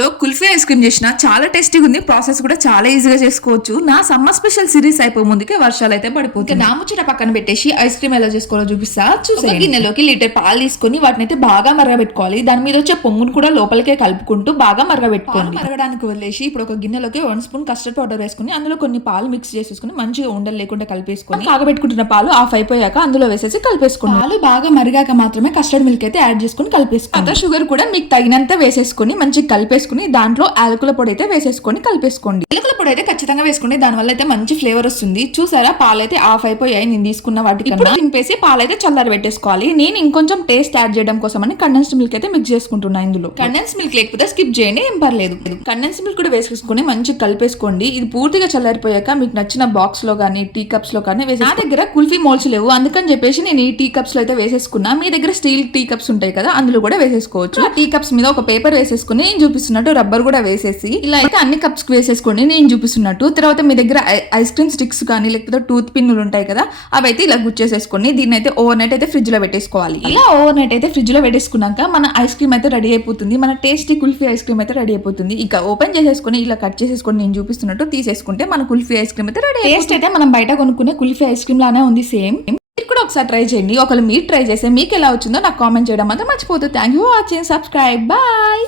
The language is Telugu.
లో కుల్ఫీ ఐస్ క్రీమ్ చేసిన చాలా టేస్టీగా ఉంది. ప్రాసెస్ కూడా చాలా ఈజీగా చేసుకోవచ్చు. నా సమ్మర్ స్పెషల్ సిరీస్ అయిపోయి ముందుకే వర్షాలు అయితే పడిపోతుంది. నా ముచ్చట పక్కన పెట్టేసి ఐస్ క్రీమ్ ఎలా చేసుకోవాలో చూపిస్తా. చూసే గిన్నెలోకి లీటర్ పాలు తీసుకొని వాటిని అయితే బాగా మరగబెట్టుకోవాలి. దాని మీద వచ్చే పొంగును కూడా లోపలికే కలుపుకుంటూ బాగా మరగబెట్టుకోవాలి. మరగడానికి వదిలేసి ఇప్పుడు ఒక గిన్నెలోకి 1 స్పూన్ కస్టర్డ్ పౌడర్ వేసుకుని అందులో కొన్ని పాలు మిక్స్ చేసేసుకుని మంచిగా ఉండలు లేకుండా కలిపేసుకొని కాగబెట్టుకుంటున్న పాలు ఆఫ్ అయిపోయాక అందులో వేసేసి కలిపేసుకోండి. పాలు బాగా మరిగాక మాత్రమే కస్టర్డ్ మిల్క్ అయితే యాడ్ చేసుకుని కలిపేసుకోండి. షుగర్ కూడా మీకు తగినంత వేసేసుకుని మంచిగా కలిపేసుకుని దాంట్లో యాలకుల పొడి అయితే వేసేసుకొని కలిపేసుకోండి. యాలకుల పొడి అయితే ఖచ్చితంగా వేసుకోండి. దాని వల్ల అయితే మంచి ఫ్లేవర్ వస్తుంది. చూసారా పాలైతే ఆఫ్ అయిపోయాయి నేను తీసుకున్న వాటికి. దింపేసి పాలైతే చల్లారి పెట్టేసుకోవాలి. నేను ఇంకొంచెం టేస్ట్ యాడ్ చేయడం కోసం అని కండెన్స్డ్ మిల్క్ అయితే మిక్స్ చేసుకుంటున్నా. ఇందులో కండెన్స్ మిల్క్ లేకపోతే స్కిప్ చేయండి, ఏం పర్లేదు. కండెన్స్ మిల్క్ కూడా వేసేసుకుని మంచిగా కలిపేసుకోండి. ఇది పూర్తిగా చల్లారిపోయాక మీకు నచ్చిన బాక్స్ లో గానీ టీ కప్స్ లో కానీ వేసి. నా దగ్గర కుల్ఫీ మోల్స్ లేవు, అందుకని చెప్పేసి నేను ఈ టీ కప్స్ లో అయితే వేసేసుకున్నా. మీ దగ్గర స్టీల్ టీ కప్స్ ఉంటాయి కదా, అందులో కూడా వేసేసుకోవచ్చు. టీ కప్స్ మీద ఒక పేపర్ వేసేసుకుని నేను చూపిస్తున్నట్టు రబ్బర్ కూడా వేసేసి ఇలా అయితే అన్ని కప్స్ కి వేసేసుకోండి నేను చూపిస్తున్నట్టు. తర్వాత మీ దగ్గర ఐస్ క్రీమ్ స్టిక్స్ కానీ లేకపోతే టూత్ పిన్నులు ఉంటాయి కదా, అవి అయితే ఇలా గుచ్చేసేసుకోండి. దీన్ని అయితే ఓవర్ నైట్ అయితే ఫ్రిడ్జ్ లో పెట్టేసుకోవాలి. ఇలా ఓవర్ నైట్ అయితే ఫ్రిడ్జ్ లో పెట్టేసుకున్నాక మన ఐస్ క్రీమ్ అయితే రెడీ అయిపోతుంది. మన టేస్టీ కుల్ఫీ ఐస్ క్రీమ్ అయితే రెడీ అయిపోతుంది. ఇక ఓపెన్ చేసేసుకుని ఇలా కట్ చేసేసుకొని నేను చూపిస్తున్నట్టు తీసేసుకుంటే మన కుల్ఫీ ఐస్ క్రీమ్ అయితే రెడీ. టేస్ట్ అయితే మనం బయట కొనుక్కునే కుల్ఫీ ఐస్ క్రీమ్ లానే ఉంది సేమ్. మీరు కూడా ఒకసారి ట్రై చేయండి. ఒకవేళ మీరు ట్రై చేస్తే మీకు ఎలా వచ్చిందో నాకు కామెంట్ చేయడం మాత్రం మర్చిపోతుంది. Thank you for watching. Subscribe. Bye.